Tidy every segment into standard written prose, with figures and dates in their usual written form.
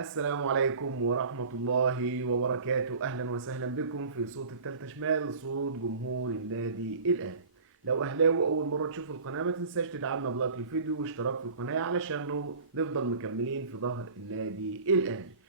السلام عليكم ورحمة الله وبركاته. أهلا وسهلا بكم في صوت التالتة شمال، صوت جمهور النادي الأهلي. لو أهلاوي أول مرة تشوف القناة ما تنساش تدعمنا بلايك للفيديو واشتراك في القناة علشان نفضل مكملين في ظهر النادي الأهلي.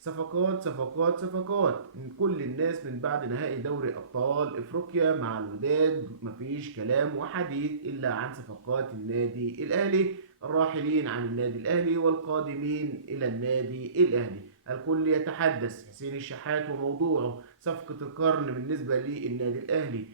صفقات صفقات صفقات، كل الناس من بعد نهائي دوري أبطال إفريقيا مع الوداد مفيش كلام وحديث إلا عن صفقات النادي الأهلي، الراحلين عن النادي الأهلي والقادمين إلى النادي الأهلي. الكل يتحدث حسين الشحات وموضوعه صفقة القرن بالنسبة للنادي الأهلي.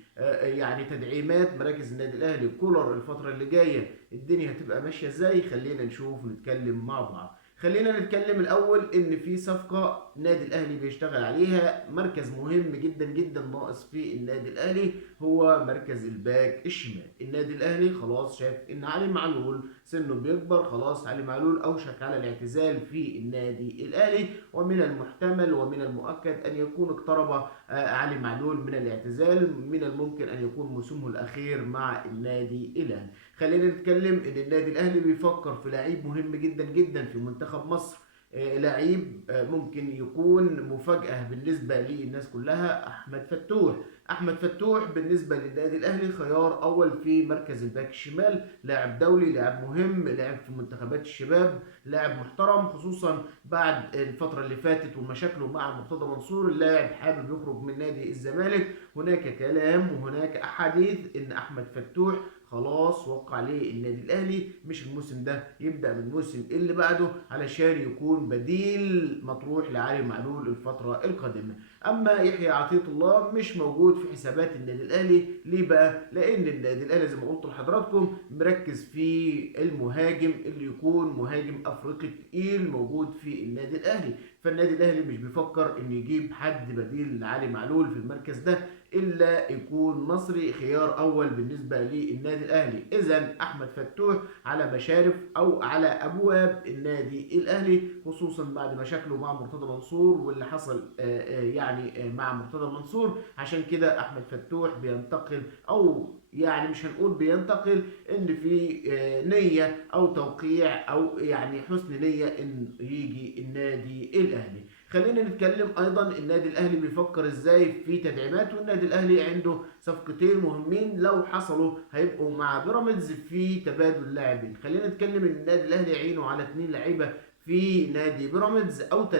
يعني تدعيمات مراكز النادي الأهلي، كولر الفترة اللي جاية الدنيا هتبقى ماشية ازاي؟ خلينا نشوف ونتكلم مع بعض. خلينا نتكلم الاول ان في صفقه النادي الاهلي بيشتغل عليها، مركز مهم جدا جدا ناقص في النادي الاهلي، هو مركز الباك الشمال. النادي الاهلي خلاص شاف ان علي معلول سنه بيكبر، خلاص علي معلول اوشك على الاعتزال في النادي الاهلي، ومن المحتمل ومن المؤكد ان يكون اقترب علي معلول من الاعتزال، من الممكن ان يكون موسمه الاخير مع النادي الاهلي. خلينا نتكلم ان النادي الاهلي بيفكر في لعيب مهم جدا جدا في منتخب مصر، لعيب ممكن يكون مفاجأة بالنسبة للناس كلها، أحمد فتوح. أحمد فتوح بالنسبة للنادي الأهلي خيار أول في مركز الباك الشمال، لاعب دولي، لاعب مهم، لاعب في منتخبات الشباب، لاعب محترم، خصوصا بعد الفترة اللي فاتت ومشاكله مع مرتضى منصور. اللاعب حابب يخرج من نادي الزمالك، هناك كلام وهناك أحاديث إن أحمد فتوح خلاص وقع عليه النادي الاهلي، مش الموسم ده، يبدا من الموسم اللي بعده علشان يكون بديل مطروح لعلي معلول الفتره القادمه. اما يحيى عطيه الله مش موجود في حسابات النادي الاهلي. ليه بقى؟ لان النادي الاهلي زي ما قلت لحضراتكم مركز في المهاجم اللي يكون مهاجم افريقي تقيل موجود في النادي الاهلي. فالنادي الاهلي مش بيفكر ان يجيب حد بديل لعلي معلول في المركز ده الا يكون مصري خيار اول بالنسبه للنادي الاهلي. اذا احمد فتوح على مشارف او على ابواب النادي الاهلي، خصوصا بعد مشاكله مع مرتضى منصور واللي حصل مع مرتضى منصور. عشان كده احمد فتوح بينتقل، او يعني مش هنقول بينتقل، ان في نيه او توقيع او يعني حسن نيه ان يجي النادي الاهلي. خلينا نتكلم ايضا النادي الاهلي بيفكر ازاي في تدعيماته. النادي الاهلي عنده صفقتين مهمين لو حصلوا هيبقوا مع بيراميدز في تبادل لاعبين. خلينا نتكلم ان النادي الاهلي يعينه على 2 لعيبه في نادي بيراميدز او 3،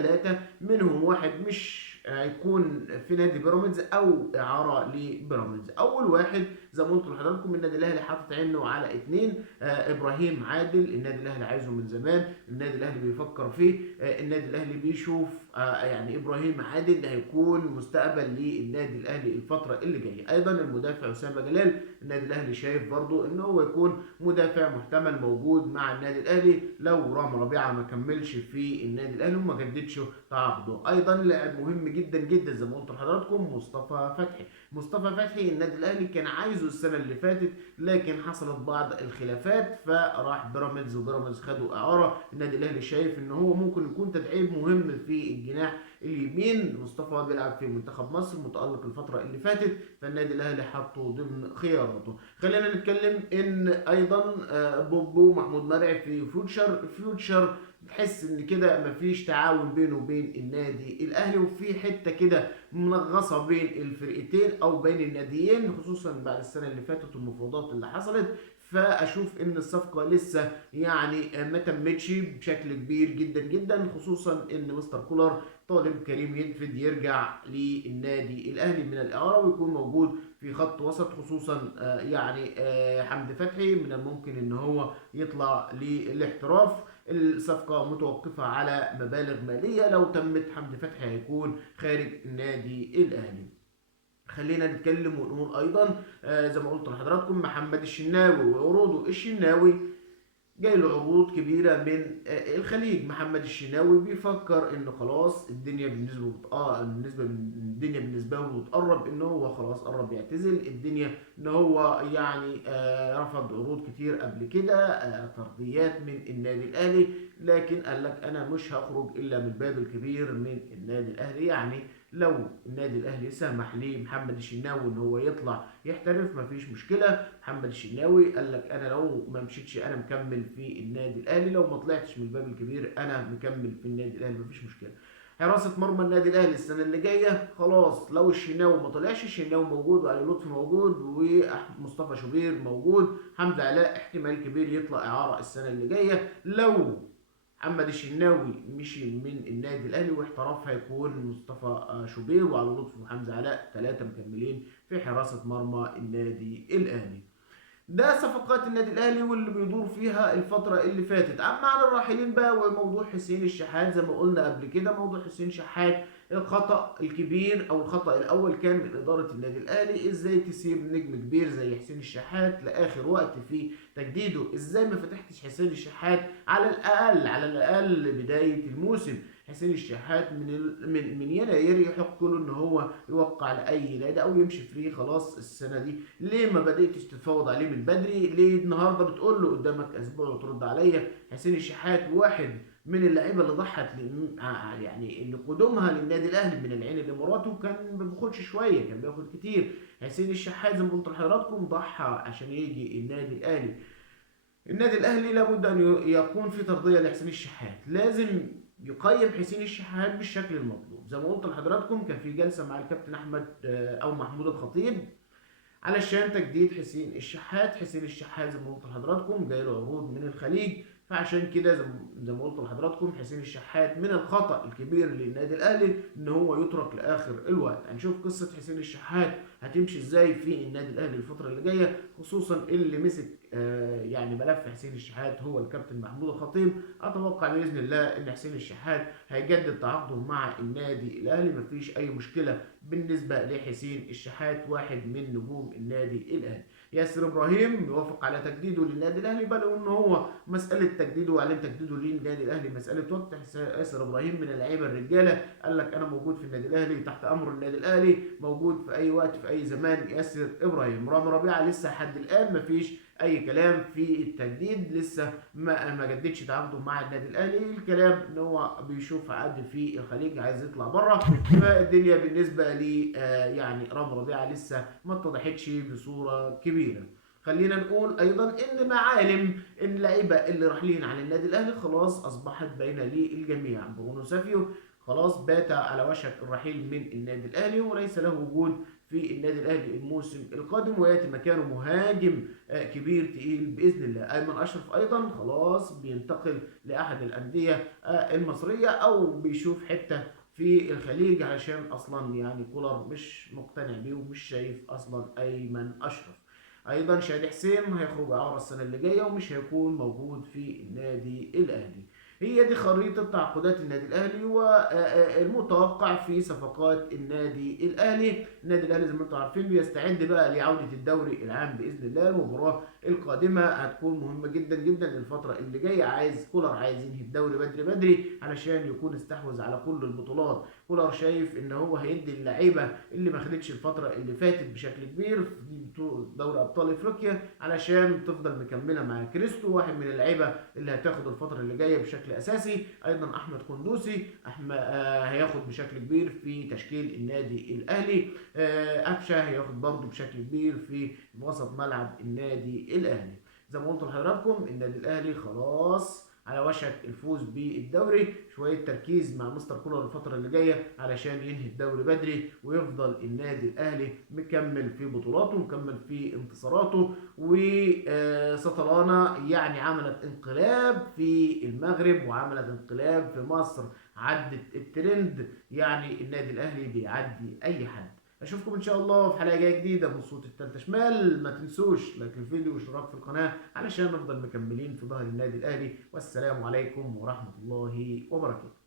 منهم واحد مش هيكون في نادي بيراميدز او اعاره لبيراميدز. اول واحد زي ما قلت لحضراتكم النادي الاهلي حاطط عينه على 2، ابراهيم عادل. النادي الاهلي عايزه من زمان، النادي الاهلي بيفكر فيه، النادي الاهلي بيشوف يعني ابراهيم عادل هيكون مستقبل للنادي الاهلي الفتره اللي جايه. ايضا المدافع اسامه جلال، النادي الاهلي شايف برضو ان هو يكون مدافع محتمل موجود مع النادي الاهلي لو رامي ربيعه ما كملش في النادي الاهلي وما جددش تعاقده. ايضا لاعب مهم جدا جدا زي ما قلت لحضراتكم مصطفى فتحي. مصطفى فتحي النادي الاهلي كان عايزه السنه اللي فاتت، لكن حصلت بعض الخلافات فراح بيراميدز، وبيراميدز خدوا اعاره. النادي الاهلي شايف ان هو ممكن يكون تدعيم مهم في الجناح اليمين. مصطفى بيلعب في منتخب مصر، متالق الفتره اللي فاتت، فالنادي الاهلي حطه ضمن خياراته. خلينا نتكلم ان ايضا بوبو محمود مرعي في فيوتشر تحس ان كده مفيش تعاون بينه وبين النادي الاهلي، وفي حته كده منغصه بين الفرقتين او بين الناديين، خصوصا بعد السنه اللي فاتت والمفاوضات اللي حصلت. فاشوف ان الصفقه لسه يعني ما تمتش بشكل كبير جدا جدا، خصوصا ان مستر كولر طالب كريم ينفد يرجع للنادي الاهلي من الاعاره ويكون موجود في خط وسط، خصوصا حمدي فتحي من الممكن ان هو يطلع للاحتراف. الصفقة متوقفة على مبالغ مالية، لو تمت حمدي فتحي هيكون خارج النادي الأهلي. خلينا نتكلم ونقول ايضا زي ما قلت لحضراتكم محمد الشناوي وعروضه. الشناوي جاي له عروض كبيره من الخليج. محمد الشناوي بيفكر ان خلاص الدنيا بالنسبه الدنيا بالنسبه له بتقرب، ان هو خلاص قرب يعتزل الدنيا، ان هو يعني رفض عروض كتير قبل كده، طرديات من النادي الاهلي، لكن قال لك انا مش هخرج الا من الباب الكبير من النادي الاهلي. يعني لو النادي الاهلي سمح لمحمد الشناوي ان هو يطلع يحترف مفيش مشكله. محمد الشناوي قال لك انا لو ما مشيتش انا مكمل في النادي الاهلي، لو ما طلعتش من الباب الكبير انا مكمل في النادي الاهلي مفيش مشكله. حراسة مرمى النادي الاهلي السنة اللي جاية خلاص، لو الشناوي ما طلعش، الشناوي موجود وعلي لطفي موجود ومصطفى شوبير موجود، حمزة علاء احتمال كبير يطلع اعارة السنة اللي جاية. لو محمد الشناوي مشي من النادي الاهلي واحترف هيكون مصطفى شوبير وعلي لطفي وحمزة علاء ثلاثة مكملين في حراسة مرمى النادي الاهلي. ده صفقات النادي الاهلي واللي بيدور فيها الفتره اللي فاتت. اما عن الراحلين بقى وموضوع حسين الشحات، زي ما قلنا قبل كده موضوع حسين شحات الخطا الكبير او الخطا الاول كان من اداره النادي الاهلي. ازاي تسيب نجم كبير زي حسين الشحات لاخر وقت في تجديده؟ ازاي ما فتحتش حسين الشحات على الاقل بدايه الموسم؟ حسين الشحات من يناير يحق له ان هو يوقع لاي نادي او يمشي فري خلاص السنه دي. ليه ما بدأتش تتفاوض عليه من بدري؟ ليه النهارده بتقول له قدامك اسبوع وترد عليا؟ حسين الشحات واحد من اللعيبه اللي ضحت يعني اللي قدومها للنادي الاهلي من العين الاماراتي، وكان ما بياخدش شويه كان بياخد كتير. حسين الشحات زي ما قلت لحضراتكم ضحى عشان يجي النادي الاهلي. النادي الاهلي لابد ان يكون في ترضيه لحسين الشحات، لازم يقيم حسين الشحات بالشكل المطلوب. زي ما قلت لحضراتكم كان في جلسه مع الكابتن احمد او محمود الخطيب علشان تجديد حسين الشحات. حسين الشحات زي ما قلت لحضراتكم جاي له عروض من الخليج، فعشان كده زي ما قلت لحضراتكم حسين الشحات من الخطأ الكبير للنادي الاهلي ان هو يترك لاخر الوقت. هنشوف قصة حسين الشحات هتمشي ازاي في النادي الاهلي الفترة اللي جاية، خصوصا اللي مسك يعني ملف حسين الشحات هو الكابتن محمود الخطيب. اتوقع باذن الله ان حسين الشحات هيجدد تعاقده مع النادي الاهلي، مفيش اي مشكلة بالنسبة لحسين الشحات واحد من نجوم النادي الاهلي. ياسر ابراهيم يوافق على تجديده للنادي الاهلي، بل ان هو مساله تجديده واعلان تجديده للنادي الاهلي مساله وقت. ياسر ابراهيم من اللعيبه الرجاله، قال لك انا موجود في النادي الاهلي تحت امر النادي الاهلي، موجود في اي وقت في اي زمان. ياسر ابراهيم. رامي ربيعه لسه لحد الان مفيش اي كلام في التجديد، لسه ما جددش تعاقده مع النادي الاهلي. الكلام ان هو بيشوف عقد في الخليج عايز يطلع بره، فالدنيا بالنسبه لي يعني رامي ربيعه لسه ما اتضحتش بصوره كبيره. خلينا نقول ايضا ان معالم اللعيبه اللي راحلين عن النادي الاهلي خلاص اصبحت باينه للجميع. برونو سافيو خلاص بات على وشك الرحيل من النادي الاهلي وليس له وجود في النادي الاهلي الموسم القادم، وياتي مكانه مهاجم كبير تقيل باذن الله. ايمن اشرف ايضا خلاص بينتقل لاحد الانديه المصريه او بيشوف حته في الخليج، عشان اصلا يعني كولر مش مقتنع بيه ومش شايف اصلا ايمن اشرف. ايضا شادي حسين هيخرج اعاره السنه اللي جايه ومش هيكون موجود في النادي الاهلي. هي دي خريطة تعاقدات النادي الأهلي والمتوقع في صفقات النادي الأهلي. النادي الأهلي زي ما انتم عارفين بيستعد بقى لعودة الدوري العام بإذن الله. المباراة القادمة هتكون مهمة جدا جدا الفترة اللي جاية. كولر عايز ينهي الدوري بدري بدري علشان يكون استحوذ على كل البطولات. كولر شايف ان هو هيدي اللعيبة اللي ما خدتش الفترة اللي فاتت بشكل كبير في دوري أبطال أفريقيا علشان تفضل مكملة مع كريستو، واحد من اللعيبة اللي هتاخد الفترة اللي جاية بشكل اساسي. ايضا احمد قندوسي هياخد بشكل كبير في تشكيل النادي الاهلي. قفشه هياخد برضه بشكل كبير في وسط ملعب النادي الاهلي. زي ما قلت لحضراتكم النادي الاهلي خلاص على وشك الفوز بالدوري. شويه تركيز مع مستر كولر الفتره اللي جايه علشان ينهي الدوري بدري ويفضل النادي الاهلي مكمل في بطولاته مكمل في انتصاراته. وسطلانه يعني عملت انقلاب في المغرب وعملت انقلاب في مصر، عدت الترند. يعني النادي الاهلي بيعدي اي حد. اشوفكم ان شاء الله في حلقه جايه جديده من صوت التالتة شمال. ما تنسوش لايك الفيديو واشتراك في القناه علشان نفضل مكملين في ظهر النادي الاهلي. والسلام عليكم ورحمه الله وبركاته.